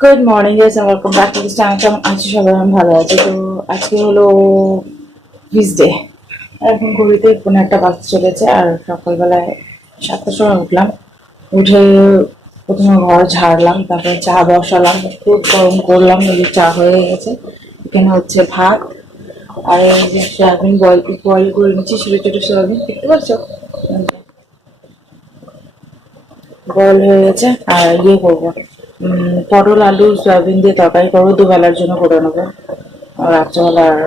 Good morning guys and welcome back to this channel. কেমন আছি সবাই? আমি ভালো আছি। তো আজকে হলো টুইসডে। এখন ঘড়িতে কোনো একটা বাজতে চলেছে আর সকালবেলায় 7টার সময় উঠলাম। উঠে প্রথমে ঘর ঝাড়লাম, তারপরে চা বসালাম, খুব গরম করলাম। এই চা হয়ে গেছে। এখানে হচ্ছে ভাত আর এই যে সয়াবিন বয়েল করে নিচ্ছি, ছোটো ছোটো সয়াবিন, দেখতে পাচ্ছ? বয়েল হয়ে গেছে। আর ইয়ে করবো, পটল আলু সয়াবিন দিয়ে তরকারি করবো, দুবেলার জন্য করে নেবো। আর রাত্রেবেলা আর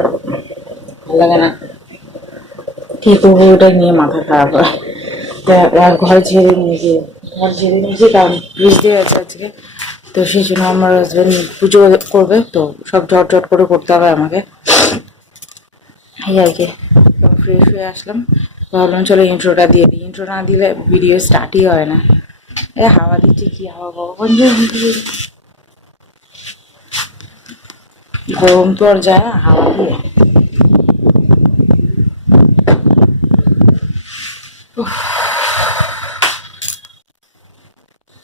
ভালো লাগে না, কি করবো ওটা নিয়ে মাথা খারাপ হয়। আর ঘর ঝেড়ে নিয়েছি কারণ বুঝতে আছে আজকে। তো সেই জন্য আমার হাজবেন্ড পুজো করবে, তো সব ঝটঝট করে করতে হবে আমাকে, এই আর কি। তো ফ্রেশ হয়ে আসলাম, ভাবলাম চলো ইন্ট্রোটা দিয়ে দিই। ইন্ট্রো না দিলে ভিডিও স্টার্টই হয় না। এ হাওয়া দিচ্ছে, কি হাওয়া ভগবান জানে। গরম তো আর যায় না হাওয়া দিয়ে।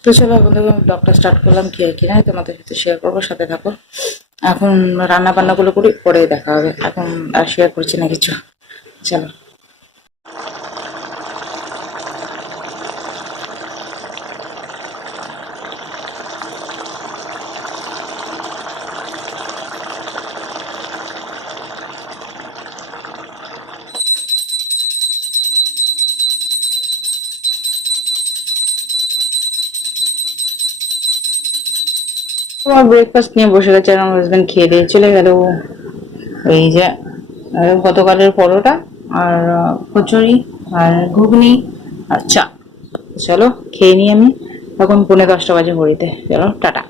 তো চলো এখন থেকে আমি ব্লগটা স্টার্ট করলাম, কি আর কি না তোমাদের সাথে শেয়ার করবো, সাথে থাকো। এখন রান্না বান্নাগুলো করি, পরে দেখা হবে। এখন আর শেয়ার করছি না কিছু, চলো। তোমার ব্রেকফাস্ট নিয়ে বসে গেছে, আমার হাজবেন্ড খেয়ে দিয়ে চলে গেল। এই যে গতকালের পরোটা আর কচুরি আর ঘুগনি আর চা। চলো খেয়ে নিই আমি। এখন 9:45 বাজে ঘড়িতে। চলো টাটা।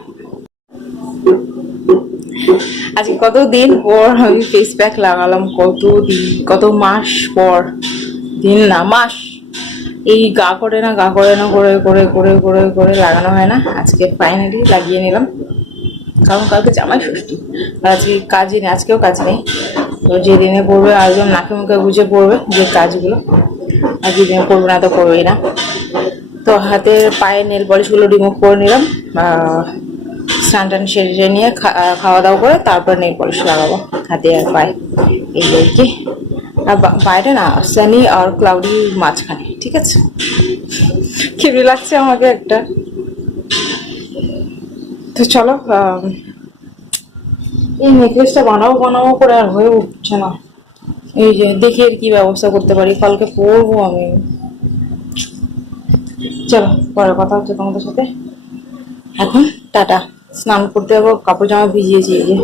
আজকে কতদিন পর আমি ফেস প্যাক লাগালাম, কত মাস পর। দিন না, মাস। এই গা করে না করে করে করে করে করে লাগানো হয় না। আজকে ফাইনালি লাগিয়ে নিলাম, কারণ কালকে জামাই ষষ্ঠী আর আজকে কাজই নেই, আজকেও কাজ নেই। তো যেদিনে পড়বে একদম নাকে মুখে গুজে পড়বে যে কাজগুলো, আর যেদিনে পড়বে না তো করবেই না। তো হাতের পায়ে নেল পলিশগুলো রিমুভ করে নিলাম, স্নান টান সেরে নিয়ে খাওয়া দাওয়া করে তারপর নেল পলিশ লাগাবো হাতে আর পায়ে, এই আর কি। আর বাইরে না সানি আর ক্লাউডি মাঝখানে, ঠিক আছে। খিদে লাগছে আমাকে একটা। তো চলো, এই নেকলেসটা বানাবো বানাবো করে আর হয়ে উঠছে না। এই যে দেখি আর কি ব্যবস্থা করতে পারি, কালকে পরবো আমি। চলো পরে কথা হচ্ছে তোমাদের সাথে। এখন টাটা। স্নান করতে যাবো, কাপড় জামা ভিজিয়েছি। এই যে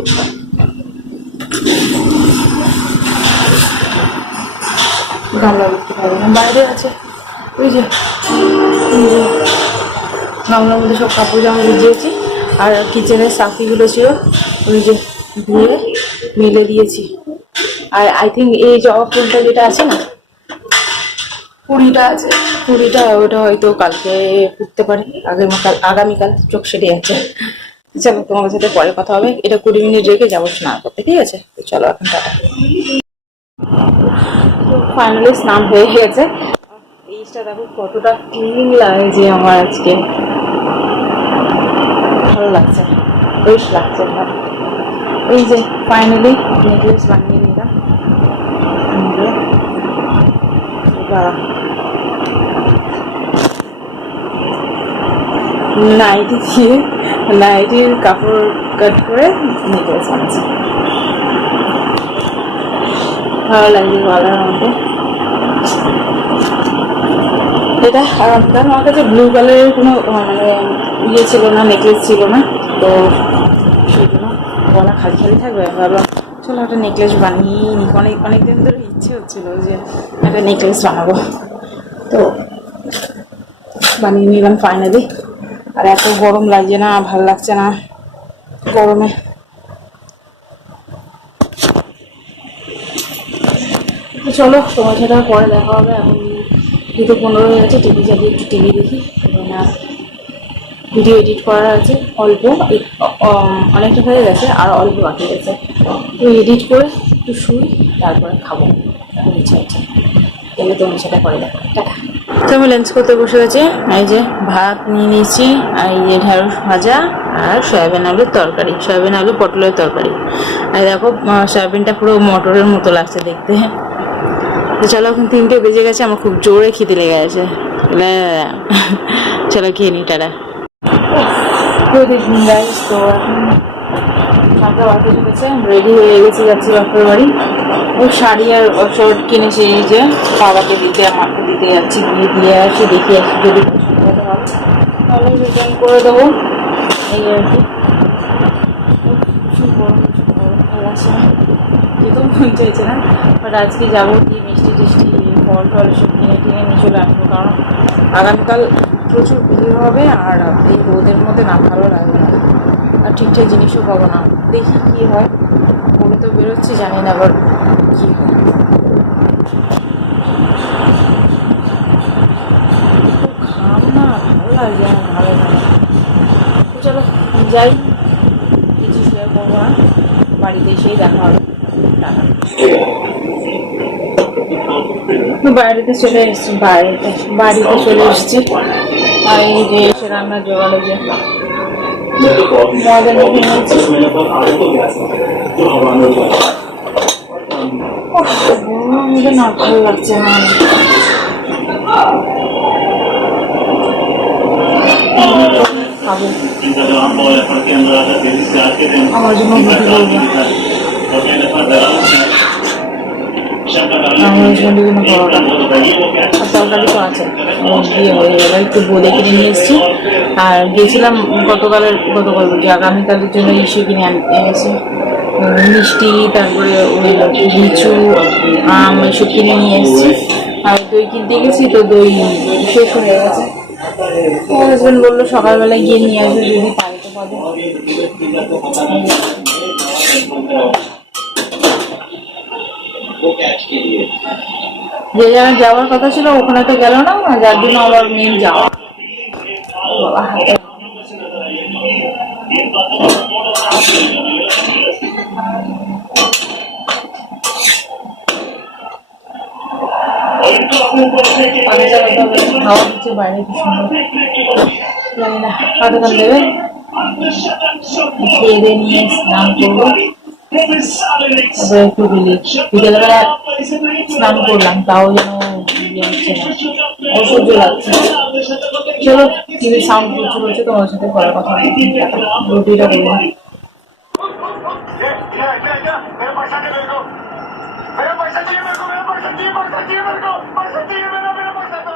গামলা দেখতে পাবো না, বাইরে আছে। ওই যে গামলার মধ্যে সব কাপড় জামা ভিজিয়েছি। আর কিচেনের সাফিগুলো ছিল, ওই যে ধুয়ে মেলে দিয়েছি। আর আই থিঙ্ক এই জবা ফুলটা যেটা আছে না, কুড়িটা আছে, কুড়িটা ওটা হয়তো কালকে ফুটতে পারে, আগামীকাল। চোখ সেটে যাচ্ছে। চলো তোমাদের সাথে পরে কথা হবে। এটা 20 মিনিট রেখে যাবো স্নান করতে, ঠিক আছে? তো চলো এখন টাটা। ফাইনালি স্নান হয়ে গেছে। এইটা দেখো কতটা ক্লিন লাগছে আমার আজকে, ভালো লাগছে, বেশ লাগছে আমার। এই যে ফাইনালি নেকলেস বানিয়ে নিলাম। নাইটি দিয়ে, নাইটির কাপড় কাট করে নেকলেস বানাচ্ছি। ভালো লাগছে বলার মধ্যে। এটা আমার কাছে ব্লু কালারের কোনো মানে ইয়ে ছিল না, নেকলেস ছিল না। তো সেই জন্য গলা খালি খালি থাকবে, ভাবলাম চলো একটা নেকলেস বানিয়ে নি। অনেক দিন ধরে ইচ্ছে হচ্ছিল যে একটা নেকলেস বানাবো, তো বানিয়ে নিলাম ফাইনালি। আর এত গরম লাগছে না, ভাল লাগছে না গরমে। তো চলো তোমার সাথে পরে দেখা হবে। এখন 2:15 হয়ে গেছে, টিভি চালিয়ে একটু টিভি দেখি। ভিডিও এডিট করার আছে অল্প, অনেকটা হয়ে গেছে আর অল্প বাকি গেছে। তো এডিট করে একটু শুই, তারপরে খাবো, এখন ইচ্ছা হচ্ছে। তাহলে তোমার সাথে পরে দেখা। টাটা। তো আমি লাঞ্চ করতে বসে গেছি। এই যে ভাত নিয়ে নিয়েছি, আর এই যে ঢেঁড়স ভাজা আর সয়াবিন আলুর তরকারি, সয়াবিন আলু পটলের তরকারি। আর দেখো সয়াবিনটা পুরো মটরের মতো লাগছে দেখতে। তো চলো, এখন 3টে বেজে গেছে, আমার খুব জোরে খিদে লেগে গেছে। চলো খেয়ে নি, টাটা। Good evening guys. তো এখন 7টা বাজতে চলেছে, রেডি হয়ে গেছি, যাচ্ছি বাপের বাড়ি। ও শাড়ি আর শর্ট কিনেছি, এই যে বাবাকে দিতে, আমাকে দিতে যাচ্ছি, গিয়ে দিয়ে আসি, দেখি আসি যদি পছন্দ হয় তাহলে রিটার্ন করে দেবো, এই আর কি। প্রচুর গরম, গরম আছে, যেতেও মন চাইছে না, বাট আজকে যাবো, কি মিষ্টি টিষ্টি ফল টল সব কিনে টিনে নিয়ে চলে আসবো, কারণ আগামীকাল প্রচুর ভিড় হবে, আর এই রোদের মধ্যে না ভালো লাগবে না, আর ঠিকঠাক জিনিসও পাবো না। দেখি কী হয়, বলে তো বেরোচ্ছি, জানি না আবার কী হয়। খাম না, ভালো লাগছে, আমার ভালো লাগে। তো চলো যাই, কিছু শেয়ার করবো না, বাড়িতে এসেই দেখা হবে, টাটা। বাড়িতে চলে এসেছি, বাড়িতে চলে এসেছি, আর এই যে এসে রান্নার জোগাড়, যে ময়দা মেখে নিয়েছি। মধ্যে না ভালো লাগছে না, খাবো, আমার জন্য রুটি করবো, আমার হাজব্যান্ডের জন্য পরোটা, আর তরকারি তো আছে, দিয়ে হয়ে গেল। একটু বোঁদে কিনে নিয়ে এসেছি, আর গেছিলাম গতকাল বলছি, আগামীকালের জন্য ইসে কিনে এনেছি, মিষ্টি, তারপরে ওই লিচু, আম, এসব কিনে নিয়ে এসেছি। আর দই কিনতে গেছি, তো দই শেষ হয়ে গেছে। আমার হাজব্যান্ড বললো সকালবেলায় গিয়ে নিয়ে আসবে, যদি পারে তো পাবে। যে জায়গায় যাওয়ার কথা ছিল ওখানে তো গেল না, যার জন্য আমার মেন যাওয়া। খাওয়া দিচ্ছে বাইরে, কি সুন্দর, জানি না কতক্ষণ দেবে। খেয়ে দিয়ে নিয়ে স্নান করবো, তারপরে একটু বিকেলবেলা স্নান করলাম, তাও যেন ইয়ে হচ্ছে না, অসহ্য লাগছে। চলো, টিভির সাউন্ড প্রচুর হচ্ছে, তোমার সাথে করার কথা, রুটিটা করবো। मेरा पैसा चाहिए मेरे को, मेरा पैसा चाहिए, पैसा चाहिए मेरे को, पैसा चाहिए मेरा पैसा। तो